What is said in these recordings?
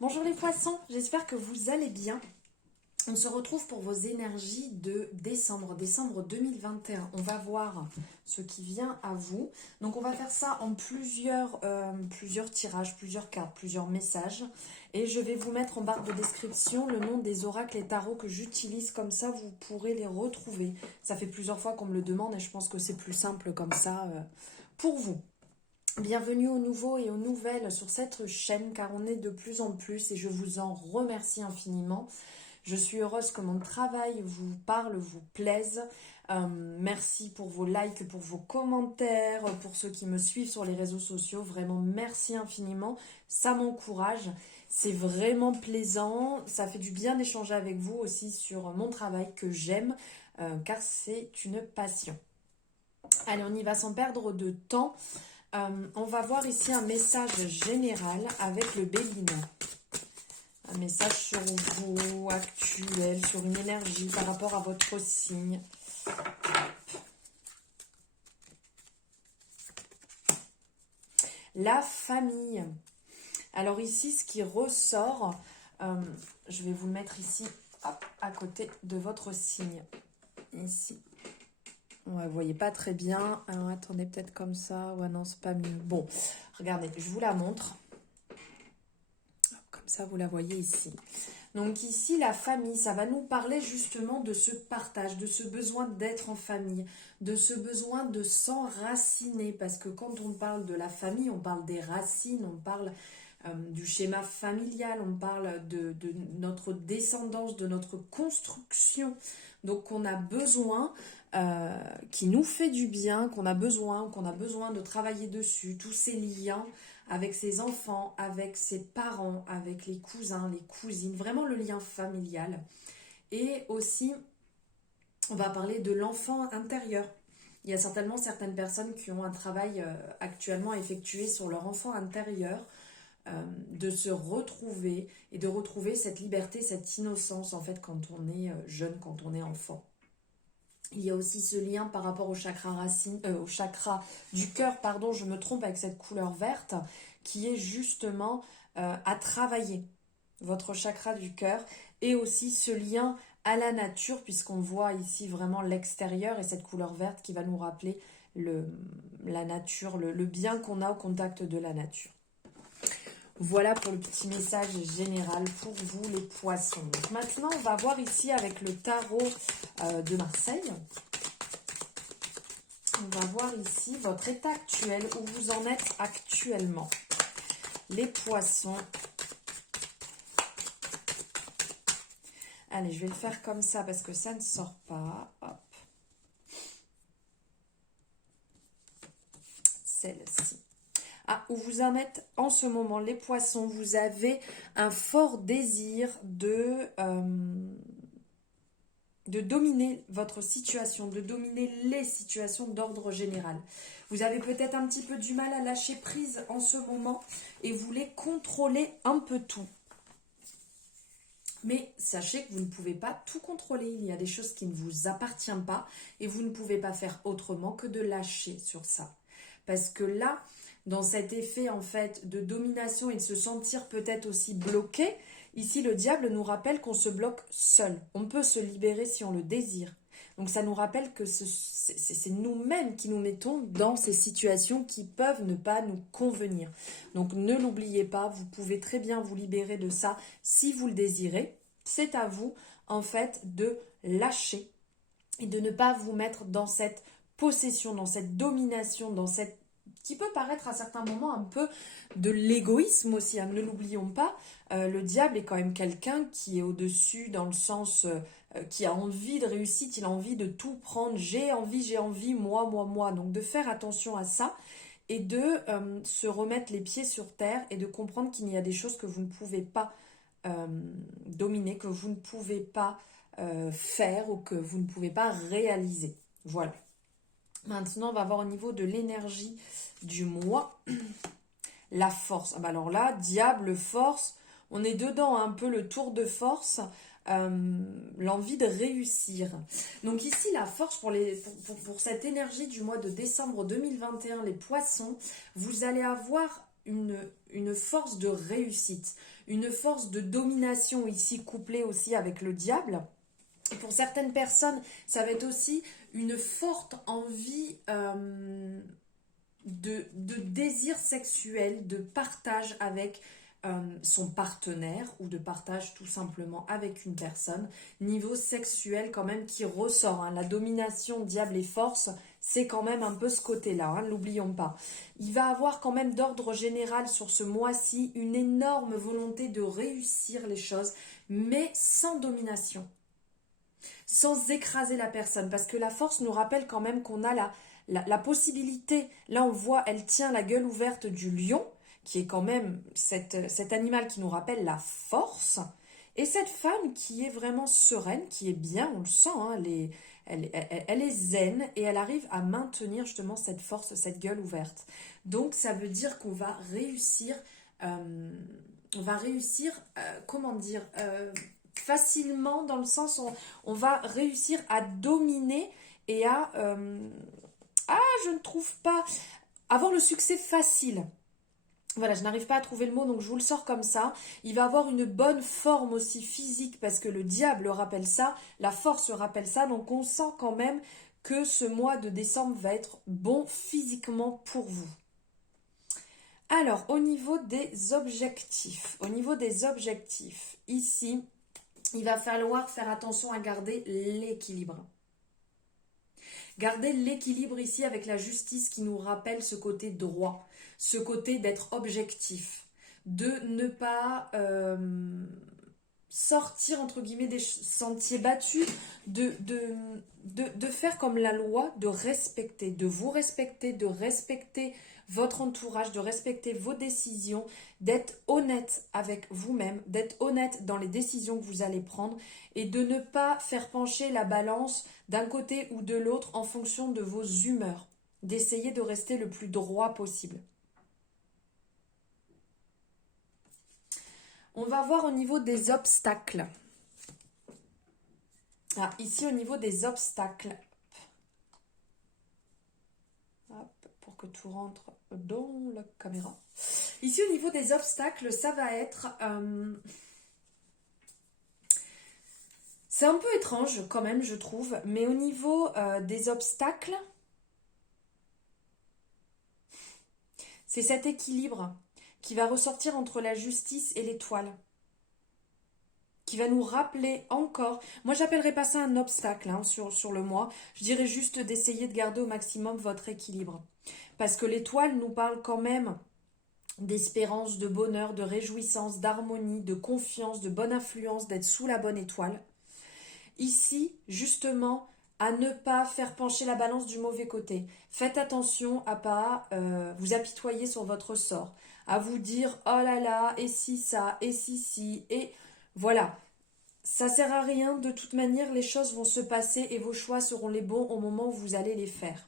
Bonjour les poissons, j'espère que vous allez bien. On se retrouve pour vos énergies de décembre 2021. On va voir ce qui vient à vous. Donc on va faire ça en plusieurs tirages, plusieurs cartes, plusieurs messages. Et je vais vous mettre en barre de description le nom des oracles et tarots que j'utilise. Comme ça, vous pourrez les retrouver. Ça fait plusieurs fois qu'on me le demande et je pense que c'est plus simple comme ça pour vous. Bienvenue aux nouveaux et aux nouvelles sur cette chaîne car on est de plus en plus et je vous en remercie infiniment. Je suis heureuse que mon travail vous parle, vous plaise. Merci pour vos likes, pour vos commentaires, pour ceux qui me suivent sur les réseaux sociaux. Vraiment, merci infiniment. Ça m'encourage. C'est vraiment plaisant. Ça fait du bien d'échanger avec vous aussi sur mon travail que j'aime car c'est une passion. Allez, on y va sans perdre de temps. On va voir ici un message général avec le Bélinon. Un message sur vous, actuel, sur une énergie par rapport à votre signe. La famille. Alors ici, ce qui ressort, je vais vous le mettre ici, hop, à côté de votre signe. Ici. Ouais, vous voyez pas très bien. Alors, attendez, peut-être comme ça. Ouais, non, c'est pas mieux. Bon, regardez, je vous la montre. Comme ça, vous la voyez ici. Donc ici, la famille, ça va nous parler justement de ce partage, de ce besoin d'être en famille, de ce besoin de s'enraciner. Parce que quand on parle de la famille, on parle des racines, on parle du schéma familial, on parle de notre descendance, de notre construction. Donc on a besoin, qui nous fait du bien, qu'on a besoin de travailler dessus, tous ces liens avec ses enfants, avec ses parents, avec les cousins, les cousines, vraiment le lien familial. Et aussi, on va parler de l'enfant intérieur. Il y a certainement certaines personnes qui ont un travail actuellement à effectuer sur leur enfant intérieur, de se retrouver et de retrouver cette liberté, cette innocence en fait quand on est jeune, quand on est enfant. Il y a aussi ce lien par rapport au chakra racine, au chakra du cœur, pardon, je me trompe avec cette couleur verte, qui est justement à travailler votre chakra du cœur et aussi ce lien à la nature puisqu'on voit ici vraiment l'extérieur et cette couleur verte qui va nous rappeler la nature, le bien qu'on a au contact de la nature. Voilà pour le petit message général pour vous les poissons. Donc maintenant, on va voir ici avec le tarot de Marseille. On va voir ici votre état actuel, où vous en êtes actuellement. Les poissons. Allez, je vais le faire comme ça parce que ça ne sort pas. Hop. Celle-ci. Ah, où vous en êtes en ce moment, les poissons, vous avez un fort désir de dominer votre situation, de dominer les situations d'ordre général. Vous avez peut-être un petit peu du mal à lâcher prise en ce moment et vous voulez contrôler un peu tout. Mais sachez que vous ne pouvez pas tout contrôler. Il y a des choses qui ne vous appartiennent pas et vous ne pouvez pas faire autrement que de lâcher sur ça. Parce que là, dans cet effet en fait de domination et de se sentir peut-être aussi bloqué, ici le diable nous rappelle qu'on se bloque seul. On peut se libérer si on le désire. Donc ça nous rappelle que c'est nous-mêmes qui nous mettons dans ces situations qui peuvent ne pas nous convenir. Donc ne l'oubliez pas, vous pouvez très bien vous libérer de ça si vous le désirez. C'est à vous en fait de lâcher et de ne pas vous mettre dans cette possession, dans cette domination, dans cette qui peut paraître à certains moments un peu de l'égoïsme aussi, hein. Ne l'oublions pas, le diable est quand même quelqu'un qui est au-dessus dans le sens qui a envie de réussite, il a envie de tout prendre, j'ai envie, moi. Donc de faire attention à ça et de se remettre les pieds sur terre et de comprendre qu'il y a des choses que vous ne pouvez pas dominer, que vous ne pouvez pas faire ou que vous ne pouvez pas réaliser. Voilà. Maintenant, on va voir au niveau de l'énergie du mois, la force. Ah bah alors là, diable, force, on est dedans, un peu le tour de force, l'envie de réussir. Donc ici, la force pour cette énergie du mois de décembre 2021, les poissons, vous allez avoir une force de réussite, une force de domination ici couplée aussi avec le diable. Et pour certaines personnes, ça va être aussi une forte envie de désir sexuel, de partage avec son partenaire ou de partage tout simplement avec une personne. Niveau sexuel quand même qui ressort, hein. La domination, diable et force, c'est quand même un peu ce côté-là, hein, n'oublions pas. Il va avoir quand même d'ordre général sur ce mois-ci une énorme volonté de réussir les choses, mais sans domination, sans écraser la personne, parce que la force nous rappelle quand même qu'on a la possibilité, là on voit, elle tient la gueule ouverte du lion, qui est quand même cet animal qui nous rappelle la force, et cette femme qui est vraiment sereine, qui est bien, on le sent, hein, elle est zen, et elle arrive à maintenir justement cette force, cette gueule ouverte. Donc ça veut dire qu'on va réussir, comment dire, facilement, dans le sens où on va réussir à dominer et à je ne trouve pas avoir le succès facile. Voilà, je n'arrive pas à trouver le mot, donc je vous le sors comme ça. Il va avoir une bonne forme aussi physique, parce que le diable rappelle ça, la force rappelle ça, donc on sent quand même que ce mois de décembre va être bon physiquement pour vous. Alors, au niveau des objectifs, ici, il va falloir faire attention à garder l'équilibre. Garder l'équilibre ici avec la justice qui nous rappelle ce côté droit, ce côté d'être objectif, de ne pas sortir entre guillemets des sentiers battus, de faire comme la loi, de respecter, de vous respecter, de respecter votre entourage, de respecter vos décisions, d'être honnête avec vous-même, d'être honnête dans les décisions que vous allez prendre et de ne pas faire pencher la balance d'un côté ou de l'autre en fonction de vos humeurs, d'essayer de rester le plus droit possible. On va voir au niveau des obstacles. Ah, ici au niveau des obstacles. Hop, pour que tout rentre dans la caméra. Ici au niveau des obstacles, ça va être... c'est un peu étrange quand même, je trouve, mais au niveau des obstacles, c'est cet équilibre qui va ressortir entre la justice et l'étoile, qui va nous rappeler encore, moi j'appellerais pas ça un obstacle hein, sur le mois, je dirais juste d'essayer de garder au maximum votre équilibre, parce que l'étoile nous parle quand même d'espérance, de bonheur, de réjouissance, d'harmonie, de confiance, de bonne influence, d'être sous la bonne étoile. Ici, justement, à ne pas faire pencher la balance du mauvais côté. Faites attention à pas vous apitoyer sur votre sort, à vous dire « oh là là, et si ça, et si, et voilà ». Ça sert à rien, de toute manière, les choses vont se passer et vos choix seront les bons au moment où vous allez les faire.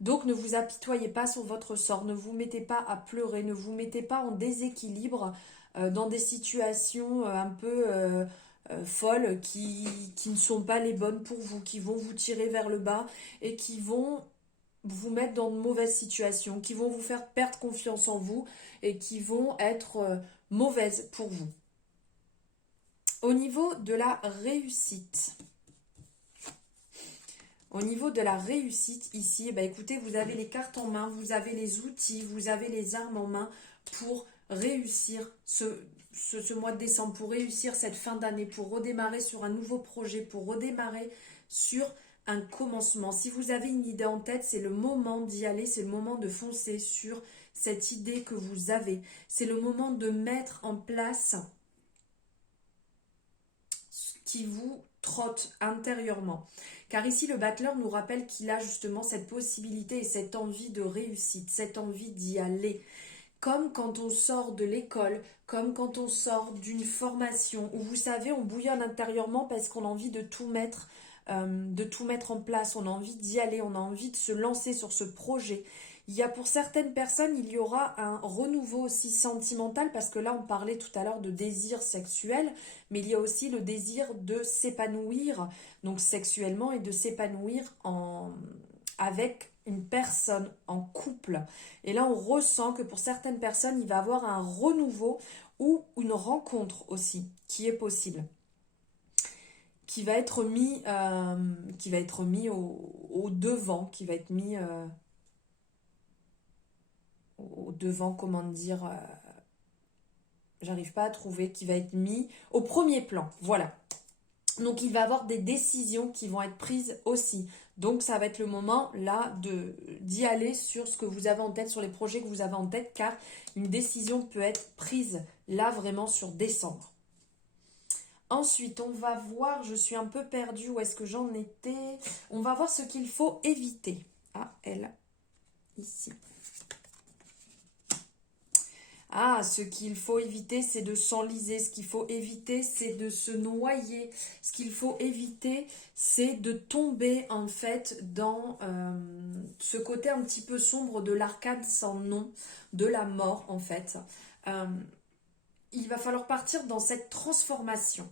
Donc ne vous apitoyez pas sur votre sort, ne vous mettez pas à pleurer, ne vous mettez pas en déséquilibre dans des situations un peu folles qui ne sont pas les bonnes pour vous, qui vont vous tirer vers le bas et qui vont vous mettre dans de mauvaises situations, qui vont vous faire perdre confiance en vous et qui vont être mauvaises pour vous. Au niveau de la réussite, ici, écoutez, vous avez les cartes en main, vous avez les outils, vous avez les armes en main pour réussir ce mois de décembre, pour réussir cette fin d'année, pour redémarrer sur un nouveau projet, pour redémarrer sur un commencement. Si vous avez une idée en tête, c'est le moment d'y aller, c'est le moment de foncer sur cette idée que vous avez. C'est le moment de mettre en place ce qui vous trotte intérieurement. Car ici, le battleur nous rappelle qu'il a justement cette possibilité et cette envie de réussite, cette envie d'y aller. Comme quand on sort de l'école, comme quand on sort d'une formation, où vous savez, on bouillonne intérieurement parce qu'on a envie de tout mettre en place, on a envie d'y aller, on a envie de se lancer sur ce projet. Il y a pour certaines personnes, il y aura un renouveau aussi sentimental, parce que là, on parlait tout à l'heure de désir sexuel, mais il y a aussi le désir de s'épanouir, donc sexuellement, et de s'épanouir avec une personne en couple. Et là, on ressent que pour certaines personnes, il va y avoir un renouveau ou une rencontre aussi qui est possible, qui va être mis, au devant, qui va être mis au devant, comment dire, j'arrive pas à trouver, qui va être mis au premier plan. Voilà. Donc il va y avoir des décisions qui vont être prises aussi. Donc ça va être le moment là d'y aller sur ce que vous avez en tête, sur les projets que vous avez en tête, car une décision peut être prise là vraiment sur décembre. Ensuite, on va voir, je suis un peu perdue, où est-ce que j'en étais? On va voir ce qu'il faut éviter. Ah, elle, ici. Ah, ce qu'il faut éviter, c'est de s'enliser. Ce qu'il faut éviter, c'est de se noyer. Ce qu'il faut éviter, c'est de tomber en fait dans ce côté un petit peu sombre de l'arcane sans nom, de la mort en fait. Il va falloir partir dans cette transformation.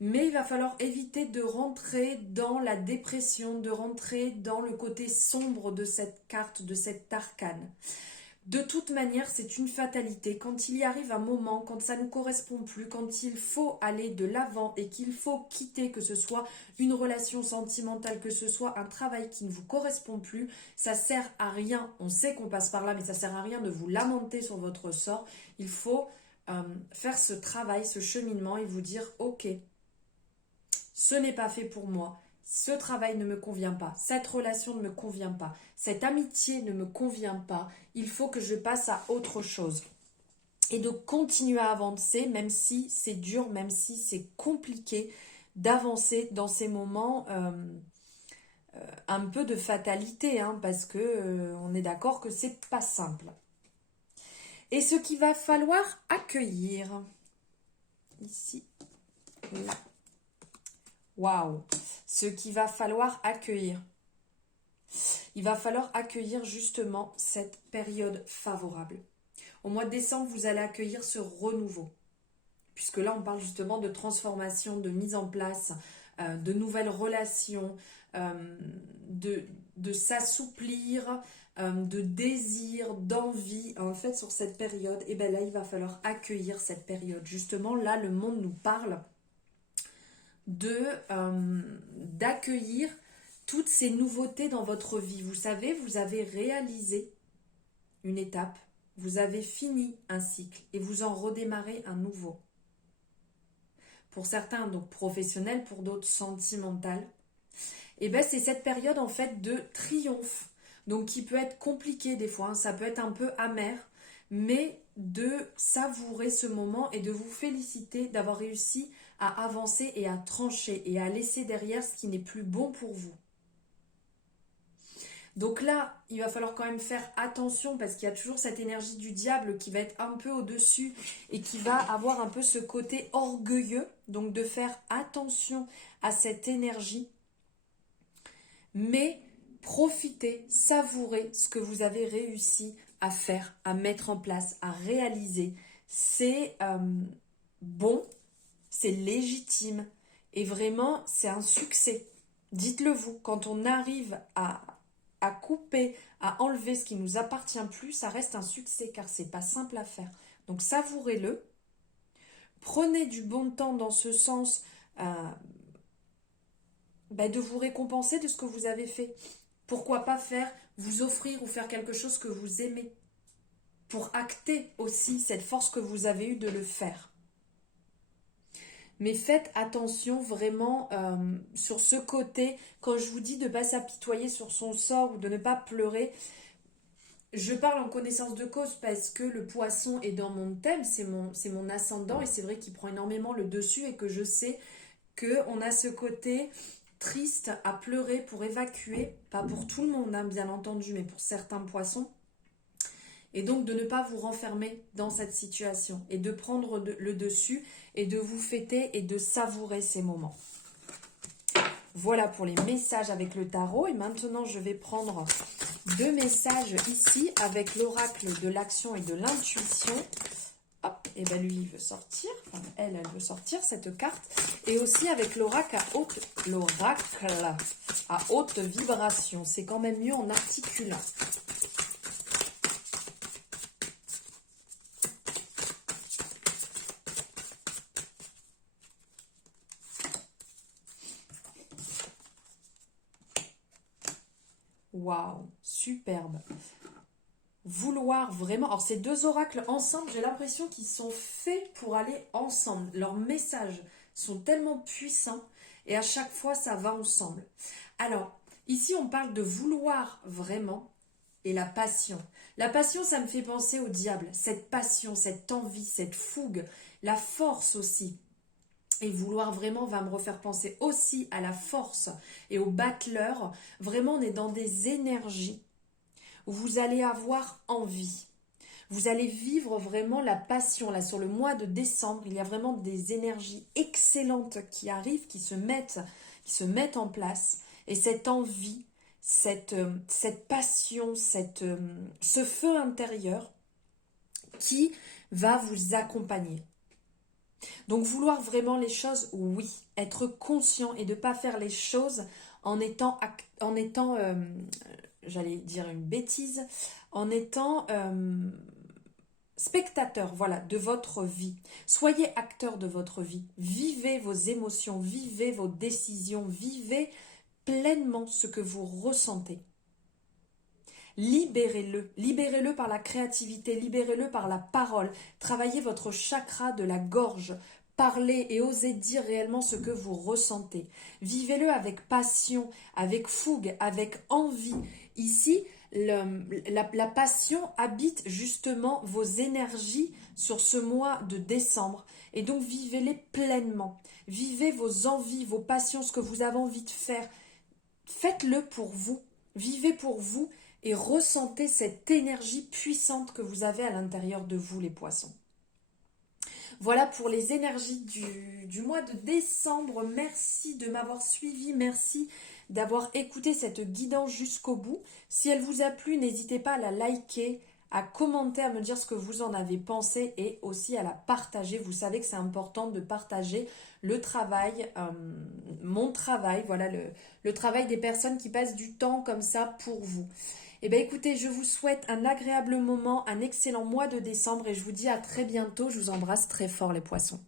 Mais il va falloir éviter de rentrer dans la dépression, de rentrer dans le côté sombre de cette carte, de cet arcane. De toute manière, c'est une fatalité. Quand il y arrive un moment, quand ça ne correspond plus, quand il faut aller de l'avant et qu'il faut quitter, que ce soit une relation sentimentale, que ce soit un travail qui ne vous correspond plus, ça sert à rien. On sait qu'on passe par là, mais ça sert à rien de vous lamenter sur votre sort. Il faut faire ce travail, ce cheminement et vous dire « Ok, ce n'est pas fait pour moi. Ce travail ne me convient pas, cette relation ne me convient pas, cette amitié ne me convient pas, il faut que je passe à autre chose. » Et de continuer à avancer, même si c'est dur, même si c'est compliqué, d'avancer dans ces moments un peu de fatalité, hein, parce que on est d'accord que c'est pas simple. Et ce qu'il va falloir accueillir, ici, là. Waouh! Ce qu'il va falloir accueillir. Il va falloir accueillir justement cette période favorable. Au mois de décembre, vous allez accueillir ce renouveau. Puisque là, on parle justement de transformation, de mise en place, de nouvelles relations, de s'assouplir, de désir, d'envie. En fait, sur cette période, et bien là, il va falloir accueillir cette période. Justement, là, le monde nous parle d'accueillir toutes ces nouveautés dans votre vie. Vous savez, vous avez réalisé une étape, vous avez fini un cycle et vous en redémarrez un nouveau. Pour certains, donc professionnels, pour d'autres sentimental. Et bien c'est cette période en fait de triomphe, donc qui peut être compliquée des fois, hein, ça peut être un peu amer, mais de savourer ce moment et de vous féliciter d'avoir réussi à avancer et à trancher et à laisser derrière ce qui n'est plus bon pour vous. Donc là, il va falloir quand même faire attention parce qu'il y a toujours cette énergie du diable qui va être un peu au-dessus et qui va avoir un peu ce côté orgueilleux. Donc de faire attention à cette énergie. Mais profitez, savourez ce que vous avez réussi à faire, à mettre en place, à réaliser. C'est bon. C'est légitime et vraiment c'est un succès. Dites-le vous, quand on arrive à couper, à enlever ce qui ne nous appartient plus, ça reste un succès car c'est pas simple à faire. Donc savourez-le. Prenez du bon temps dans ce sens de vous récompenser de ce que vous avez fait. Pourquoi pas vous offrir ou faire quelque chose que vous aimez pour acter aussi cette force que vous avez eue de le faire. Mais faites attention vraiment sur ce côté, quand je vous dis de ne pas s'apitoyer sur son sort ou de ne pas pleurer, je parle en connaissance de cause parce que le poisson est dans mon thème, c'est mon ascendant et c'est vrai qu'il prend énormément le dessus et que je sais qu'on a ce côté triste à pleurer pour évacuer, pas pour tout le monde hein, bien entendu, mais pour certains poissons. Et donc de ne pas vous renfermer dans cette situation et de prendre le dessus et de vous fêter et de savourer ces moments. Voilà pour les messages avec le tarot. Et maintenant, je vais prendre 2 messages ici avec l'oracle de l'action et de l'intuition. Hop, et bien lui, il veut sortir. Enfin, elle veut sortir cette carte. Et aussi avec l'oracle à haute vibration. C'est quand même mieux en articulant. Waouh, superbe. Vouloir vraiment... Alors, ces deux oracles ensemble, j'ai l'impression qu'ils sont faits pour aller ensemble. Leurs messages sont tellement puissants et à chaque fois, ça va ensemble. Alors, ici, on parle de vouloir vraiment et la passion. La passion, ça me fait penser au diable. Cette passion, cette envie, cette fougue, la force aussi. Et vouloir vraiment va me refaire penser aussi à la force et au battleur. Vraiment, on est dans des énergies où vous allez avoir envie. Vous allez vivre vraiment la passion. Là, sur le mois de décembre, il y a vraiment des énergies excellentes qui arrivent, qui se mettent en place. Et cette envie, cette passion, ce feu intérieur qui va vous accompagner. Donc vouloir vraiment les choses, oui. Être conscient et de ne pas faire les choses en étant j'allais dire une bêtise, en étant spectateur, voilà, de votre vie. Soyez acteur de votre vie. Vivez vos émotions, vivez vos décisions, vivez pleinement ce que vous ressentez. Libérez-le. Libérez-le par la créativité, libérez-le par la parole. Travaillez votre chakra de la gorge. Parlez et osez dire réellement ce que vous ressentez. Vivez-le avec passion, avec fougue, avec envie. Ici, la passion habite justement vos énergies sur ce mois de décembre. Et donc, vivez-les pleinement. Vivez vos envies, vos passions, ce que vous avez envie de faire. Faites-le pour vous. Vivez pour vous et ressentez cette énergie puissante que vous avez à l'intérieur de vous, les poissons. Voilà pour les énergies du mois de décembre. Merci de m'avoir suivi, merci d'avoir écouté cette guidance jusqu'au bout. Si elle vous a plu, n'hésitez pas à la liker, à commenter, à me dire ce que vous en avez pensé et aussi à la partager. Vous savez que c'est important de partager le travail, mon travail, voilà le travail des personnes qui passent du temps comme ça pour vous. Eh bien écoutez, je vous souhaite un agréable moment, un excellent mois de décembre et je vous dis à très bientôt. Je vous embrasse très fort les poissons.